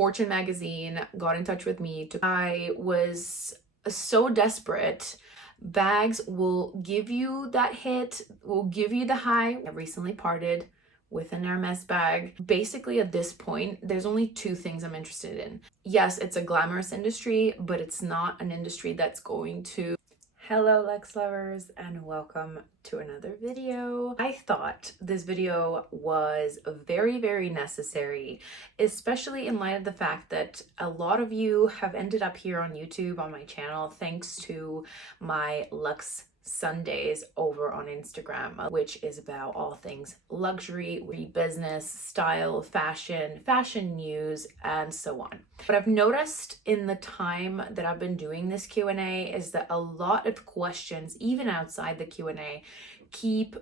Fortune magazine got in touch with me. I was so desperate. Bags will give you that hit, will give you the high. I recently parted with an Hermès bag. Basically, at this point, there's only two things I'm interested in. Yes, it's a glamorous industry, but it's not an industry that's going to... Hello luxe lovers, and welcome to another video. I thought this video was very necessary, especially in light of the fact that a lot of you have ended up here on YouTube on my channel thanks to my Luxe Sundays over on Instagram, which is about all things luxury, business, style, fashion news, and so on. What I've noticed in the time that I've been doing this Q&A is that a lot of questions, even outside the Q&A, keep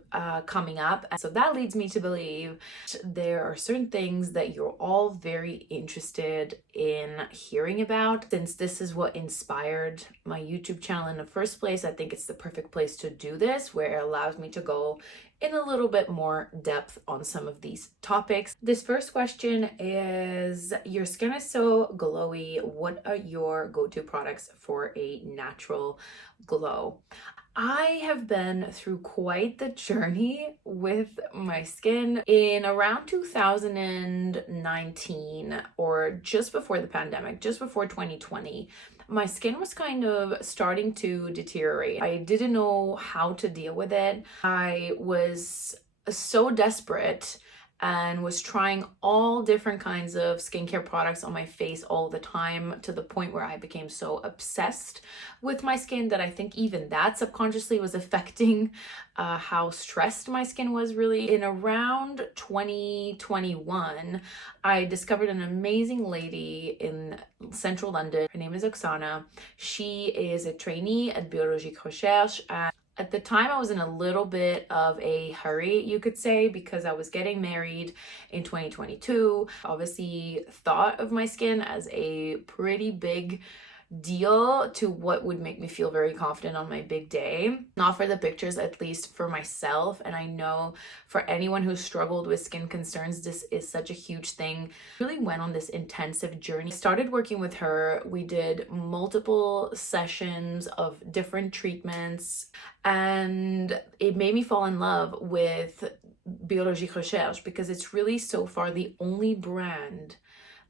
coming up. And so that leads me to believe there are certain things that you're all very interested in hearing about. Since this is what inspired my YouTube channel in the first place, I think it's the perfect place to do this, where it allows me to go in a little bit more depth on some of these topics. This first question is, your skin is so glowy. What are your go-to products for a natural glow? I have been through quite the journey with my skin. In around 2019, or just before the pandemic, just before 2020, my skin was kind of starting to deteriorate. I didn't know how to deal with it. I was so desperate and was trying all different kinds of skincare products on my face all the time, to the point where I became so obsessed with my skin that I think even that subconsciously was affecting how stressed my skin was. Really, in around 2021, I discovered an amazing lady in central London. Her name is Oksana. She is a trainee at Biologique Recherche. At the time, I was in a little bit of a hurry, you could say, because I was getting married in 2022. Obviously, thought of my skin as a pretty big deal to what would make me feel very confident on my big day. Not for the pictures, at least for myself. And I know for anyone who struggled with skin concerns, this is such a huge thing. Really went on this intensive journey. Started working with her. We did multiple sessions of different treatments, and it made me fall in love with Biologique Recherche, because it's really so far the only brand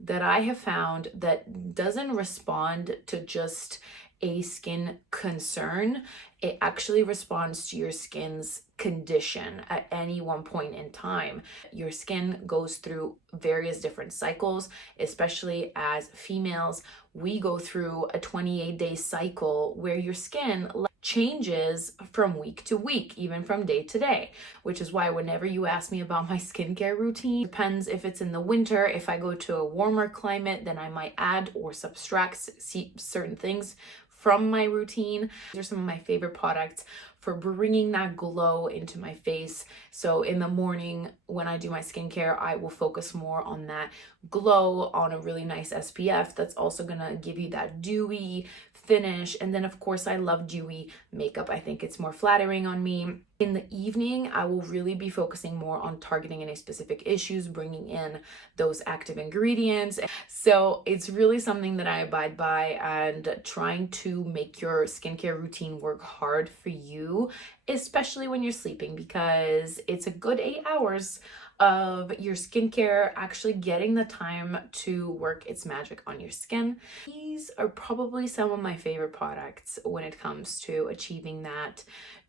that I have found that doesn't respond to just a skin concern. It actually responds to your skin's condition at any one point in time. Your skin goes through various different cycles, especially as females. We go through a 28-day cycle where your skin changes from week to week, even from day to day, which is why whenever you ask me about my skincare routine, depends if it's in the winter. If I go to a warmer climate, then I might add or subtract certain things from my routine. These are some of my favorite products for bringing that glow into my face. So in the morning when I do my skincare, I will focus more on that glow, on a really nice SPF that's also gonna give you that dewy finish. And then of course I love dewy makeup. I think it's more flattering on me. In the evening, I will really be focusing more on targeting any specific issues, bringing in those active ingredients. So it's really something that I abide by, and trying to make your skincare routine work hard for you, especially when you're sleeping, because it's a good 8 hours of your skincare actually getting the time to work its magic on your skin. These are probably some of my favorite products when it comes to achieving that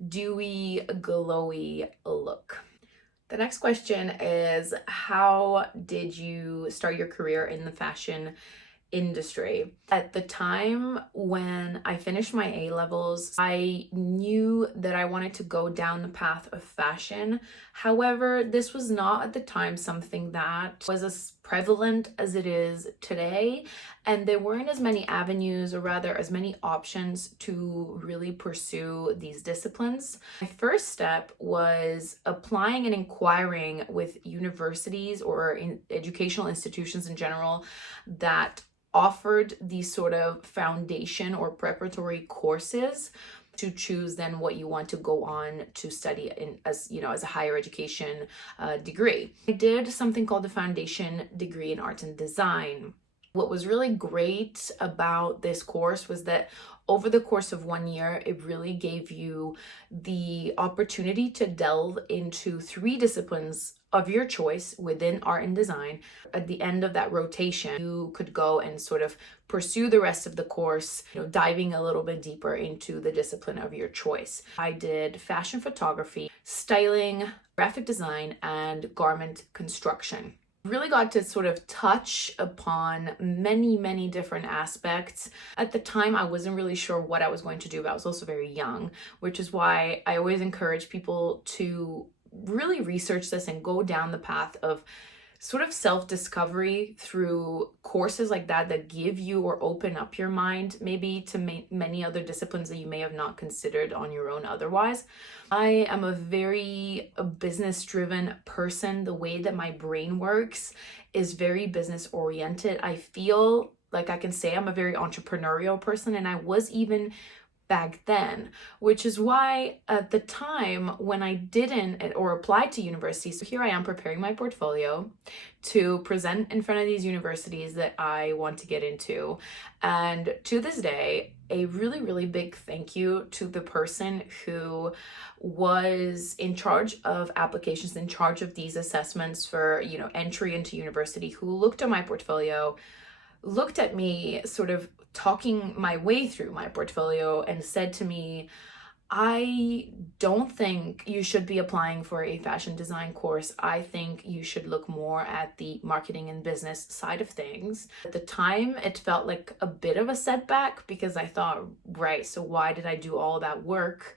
dewy, glowy look. The next question is, how did you start your career in the fashion industry? At the time when I finished my A-levels, I knew that I wanted to go down the path of fashion. However, this was not at the time something that was as prevalent as it is today, and there weren't as many avenues, or rather as many options, to really pursue these disciplines. My first step was applying and inquiring with universities or in educational institutions in general that offered these sort of foundation or preparatory courses to choose then what you want to go on to study in, as a higher education degree. I did something called the foundation degree in art and design. What was really great about this course was that over the course of 1 year, it really gave you the opportunity to delve into 3 disciplines of your choice within art and design. At the end of that rotation, you could go and sort of pursue the rest of the course, diving a little bit deeper into the discipline of your choice. I did fashion photography, styling, graphic design, and garment construction. Really got to sort of touch upon many different aspects. At the time, I wasn't really sure what I was going to do, but I was also very young, which is why I always encourage people to really research this and go down the path of sort of self-discovery through courses like that give you or open up your mind maybe to many other disciplines that you may have not considered on your own otherwise. I am a very business-driven person. The way that my brain works is very business-oriented. I feel like I can say I'm a very entrepreneurial person, and I was even back then, which is why at the time when I didn't or applied to university, so here I am preparing my portfolio to present in front of these universities that I want to get into. And to this day, a really big thank you to the person who was in charge of applications, in charge of these assessments for, entry into university, who looked at my portfolio, looked at me sort of talking my way through my portfolio and said to me, I don't think you should be applying for a fashion design course. I think you should look more at the marketing and business side of things. At the time, it felt like a bit of a setback because I thought, right, so why did I do all that work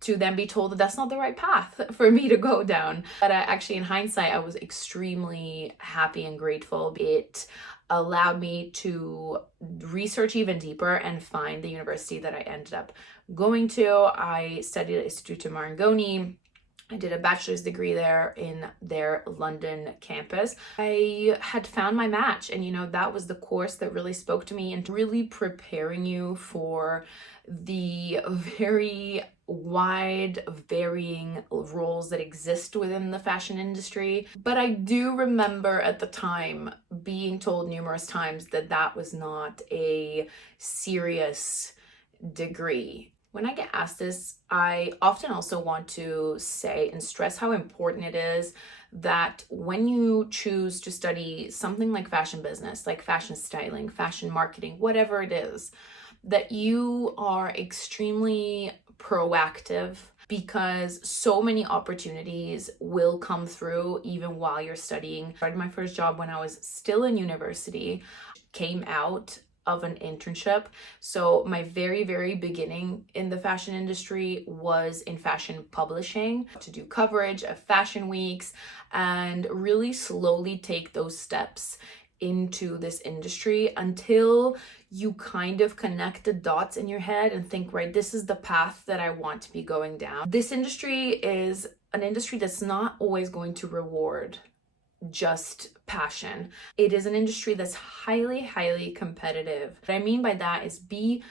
to then be told that that's not the right path for me to go down? But actually, in hindsight, I was extremely happy and grateful. It allowed me to research even deeper and find the university that I ended up going to. I studied at Istituto Marangoni. I did a bachelor's degree there in their London campus. I had found my match, and that was the course that really spoke to me and really preparing you for the very wide, varying roles that exist within the fashion industry. But I do remember at the time being told numerous times that that was not a serious degree. When I get asked this, I often also want to say and stress how important it is that when you choose to study something like fashion business, like fashion styling, fashion marketing, whatever it is, that you are extremely proactive, because so many opportunities will come through even while you're studying. I started my first job when I was still in university, came out of an internship. So my very beginning in the fashion industry was in fashion publishing, to do coverage of fashion weeks and really slowly take those steps into this industry until you kind of connect the dots in your head and think, right, this is the path that I want to be going down. This industry is an industry that's not always going to reward just passion. It is an industry that's highly competitive. What I mean by that is be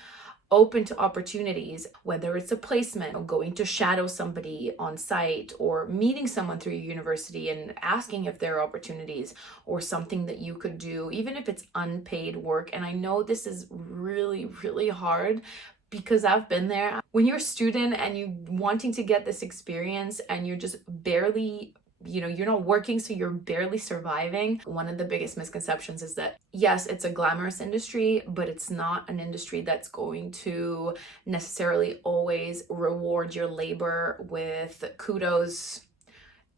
open to opportunities, whether it's a placement or going to shadow somebody on site or meeting someone through your university and asking if there are opportunities or something that you could do, even if it's unpaid work. And I know this is really hard because I've been there. When you're a student and you wanting to get this experience and you're just barely you're not working, so you're barely surviving. One of the biggest misconceptions is that, yes, it's a glamorous industry, but it's not an industry that's going to necessarily always reward your labor with kudos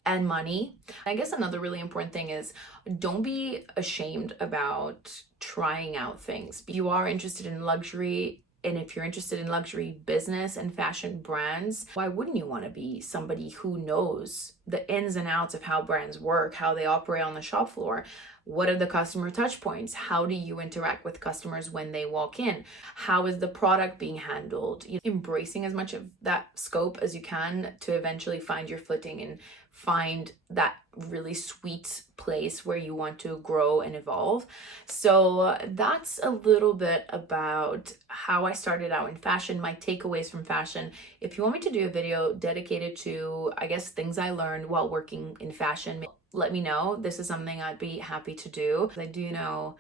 and money. I guess another really important thing is don't be ashamed about trying out things. You are interested in luxury, and if you're interested in luxury business and fashion brands, why wouldn't you want to be somebody who knows the ins and outs of how brands work, how they operate on the shop floor? What are the customer touch points? How do you interact with customers when they walk in? How is the product being handled? Embracing as much of that scope as you can to eventually find your footing and find that really sweet place where you want to grow and evolve. So that's a little bit about how I started out in fashion, my takeaways from fashion. If you want me to do a video dedicated to, I guess, things I learned while working in fashion, let me know. This is something I'd be happy to do. I do know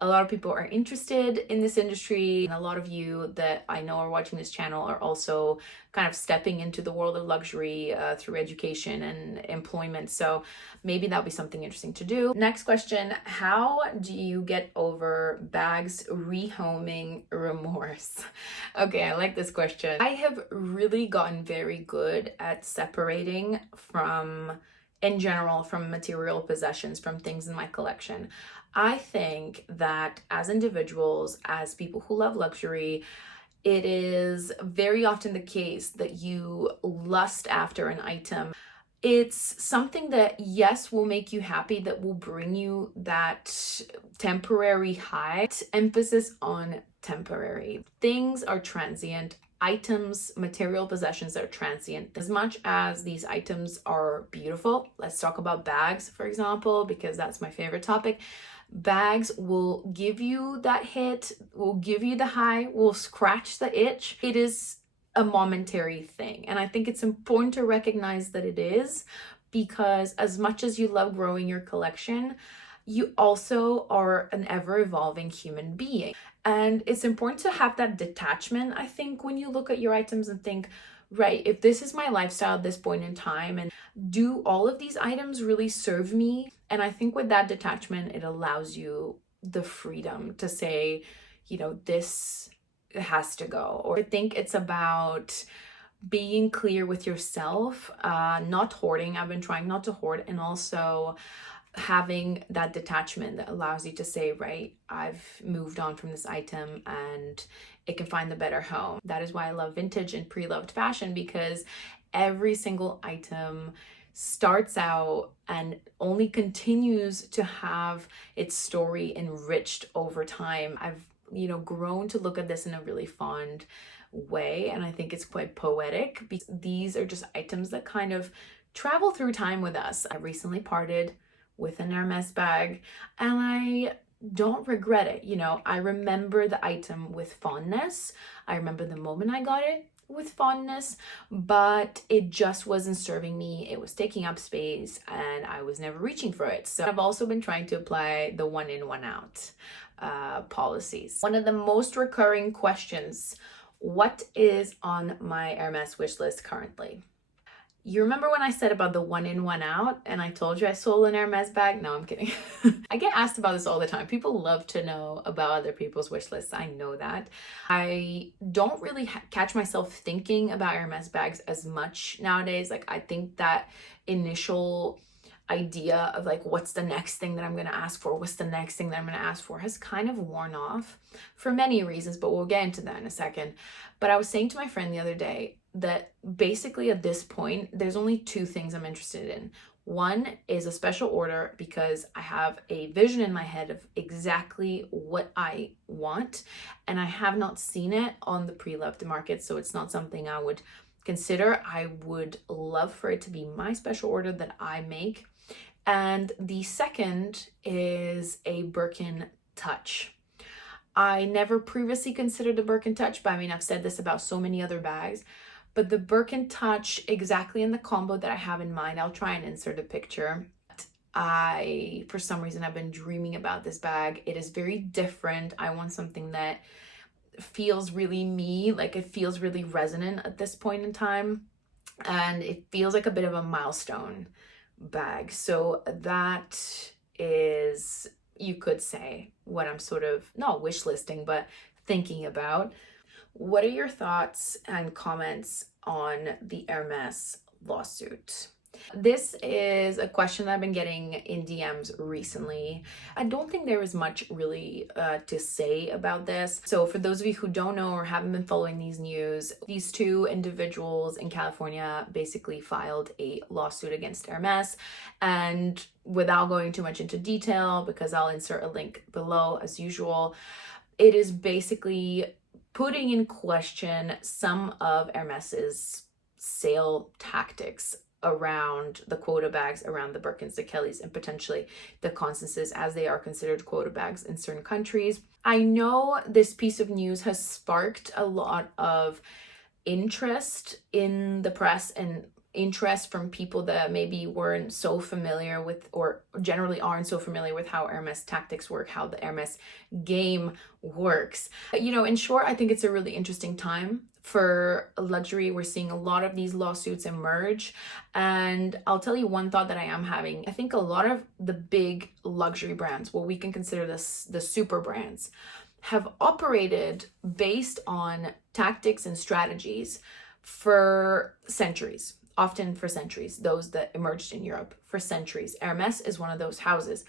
A lot of people are interested in this industry, and a lot of you that I know are watching this channel are also kind of stepping into the world of luxury through education and employment. So maybe that'll be something interesting to do. Next question, how do you get over bags rehoming remorse? Okay, I like this question. I have really gotten very good at separating in general, from material possessions, from things in my collection. I think that as individuals, as people who love luxury, it is very often the case that you lust after an item. It's something that, yes, will make you happy, that will bring you that temporary high. Emphasis on temporary. Things are transient. Items, material possessions are transient. As much as these items are beautiful, let's talk about bags, for example, because that's my favorite topic. Bags will give you that hit, will give you the high, will scratch the itch. It is a momentary thing. And I think it's important to recognize that it is, because as much as you love growing your collection, you also are an ever-evolving human being. And it's important to have that detachment, I think, when you look at your items and think, right, if this is my lifestyle at this point in time, and do all of these items really serve me? And I think with that detachment, it allows you the freedom to say, you know, this has to go. Or I think it's about being clear with yourself, not hoarding. I've been trying not to hoard, and also having that detachment that allows you to say, right, I've moved on from this item and it can find the better home. That is why I love vintage and pre-loved fashion, because every single item starts out and only continues to have its story enriched over time. I've, you know, grown to look at this in a really fond way, and I think it's quite poetic, because these are just items that kind of travel through time with us. I recently parted with an Hermès bag, and I don't regret it. You know, I remember the item with fondness. I remember the moment I got it with fondness, but it just wasn't serving me. It was taking up space and I was never reaching for it. So I've also been trying to apply the one in, one out policies. One of the most recurring questions, what is on my Hermès wish list currently? You remember when I said about the one in, one out, and I told you I sold an Hermès bag? No, I'm kidding. I get asked about this all the time. People love to know about other people's wish lists. I know that. I don't really catch myself thinking about Hermès bags as much nowadays. Like, I think that initial idea of like, what's the next thing that I'm going to ask for? What's the next thing that I'm going to ask for has kind of worn off for many reasons, but we'll get into that in a second. But I was saying to my friend the other day that basically at this point, there's only two things I'm interested in. One is a special order, because I have a vision in my head of exactly what I want, and I have not seen it on the pre-loved market, so it's not something I would consider. I would love for it to be my special order that I make. And the second is a Birkin Touch. I never previously considered the Birkin Touch, but I mean, I've said this about so many other bags. But the Birkin Touch, exactly in the combo that I have in mind, I'll try and insert a picture. For some reason, I've been dreaming about this bag. It is very different. I want something that feels really me, like it feels really resonant at this point in time. And it feels like a bit of a milestone bag. So that is, you could say, what I'm sort of, not wish listing, but thinking about. What are your thoughts and comments on the Hermès lawsuit? This is a question that I've been getting in DMs recently. I don't think there is much really to say about this. So for those of you who don't know or haven't been following these news, these two individuals in California basically filed a lawsuit against Hermès. And without going too much into detail, because I'll insert a link below as usual, it is basically putting in question some of Hermès's sale tactics around the quota bags, around the Birkins, the Kellys, and potentially the Constances, as they are considered quota bags in certain countries. I know this piece of news has sparked a lot of interest in the press and interest from people that maybe weren't so familiar with, or generally aren't so familiar with how Hermès tactics work, how the Hermès game works. You know, in short, I think it's a really interesting time for luxury. We're seeing a lot of these lawsuits emerge, and I'll tell you one thought that I am having. I think a lot of the big luxury brands, what we can consider this the super brands, have operated based on tactics and strategies for centuries, often for centuries, those that emerged in Europe for centuries. Hermès is one of those houses.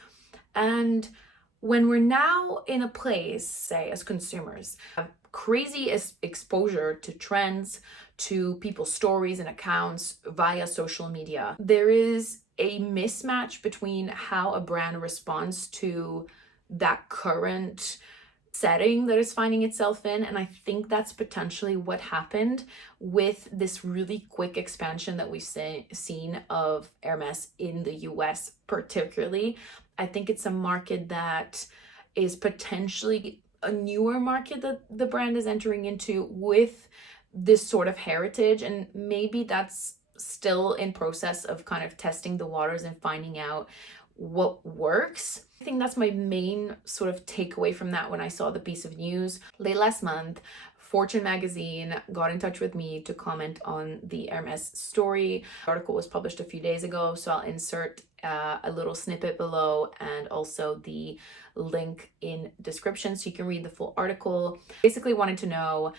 And when we're now in a place, say as consumers, have crazy exposure to trends, to people's stories and accounts via social media, there is a mismatch between how a brand responds to that current setting that it's finding itself in. And I think that's potentially what happened with this really quick expansion that we've seen of Hermès in the US particularly. I think it's a market that is potentially a newer market that the brand is entering into with this sort of heritage, and maybe that's still in process of kind of testing the waters and finding out what works. I think that's my main sort of takeaway from that when I saw the piece of news. Late last month, Fortune magazine got in touch with me to comment on the Hermès story. The article was published a few days ago, so I'll insert a little snippet below and also the link in description so you can read the full article. Basically wanted to know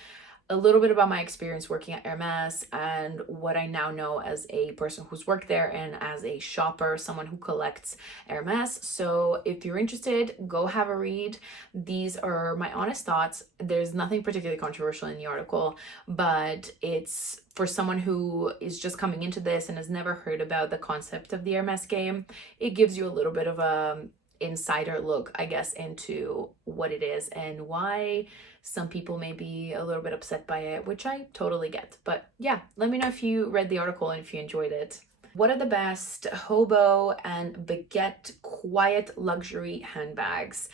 a little bit about my experience working at Hermès and what I now know as a person who's worked there and as a shopper, someone who collects Hermès. So if you're interested, go have a read. These are my honest thoughts. There's nothing particularly controversial in the article, but it's for someone who is just coming into this and has never heard about the concept of the Hermès game. It gives you a little bit of a insider look, I guess, into what it is and why some people may be a little bit upset by it, which I totally get. But yeah, let me know if you read the article and if you enjoyed it. What are the best hobo and baguette quiet luxury handbags?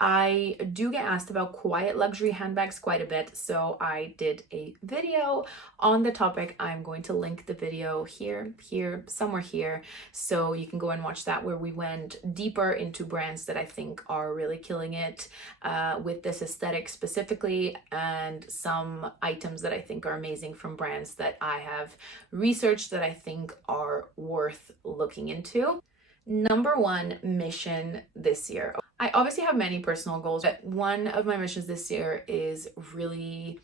I do get asked about quiet luxury handbags quite a bit, so I did a video on the topic. I'm going to link the video here, somewhere here, so you can go and watch that, where we went deeper into brands that I think are really killing it with this aesthetic specifically, and some items that I think are amazing from brands that I have researched that I think are worth looking into. Number one mission this year. I obviously have many personal goals, but one of my missions this year is really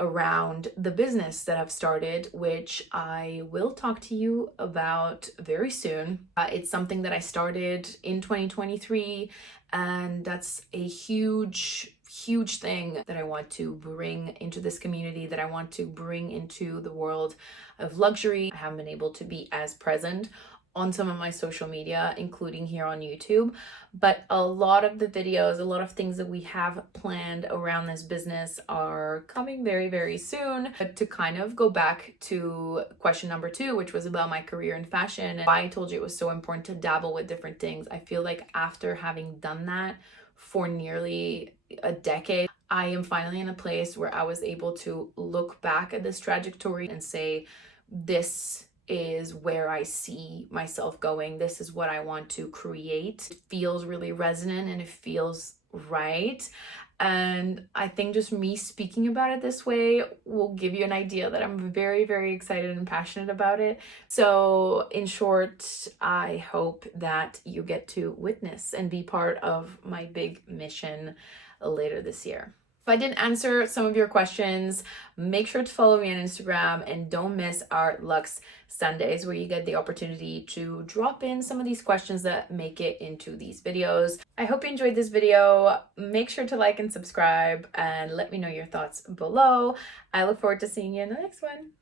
around the business that I've started, which I will talk to you about very soon. It's something that I started in 2023, and that's a huge thing that I want to bring into this community, that I want to bring into the world of luxury. I haven't been able to be as present on some of my social media, including here on YouTube, but a lot of the videos, a lot of things that we have planned around this business are coming very, very soon. But to kind of go back to question number 2, which was about my career in fashion and why I told you it was so important to dabble with different things, I feel like after having done that for nearly a decade, I am finally in a place where I was able to look back at this trajectory and say, this is where I see myself going. This is what I want to create. It feels really resonant and it feels right. And I think just me speaking about it this way will give you an idea that I'm very, very excited and passionate about it. So in short, I hope that you get to witness and be part of my big mission later this year. If I didn't answer some of your questions, make sure to follow me on Instagram and don't miss our Luxe Sundays, where you get the opportunity to drop in some of these questions that make it into these videos. I hope you enjoyed this video. Make sure to like and subscribe and let me know your thoughts below. I look forward to seeing you in the next one.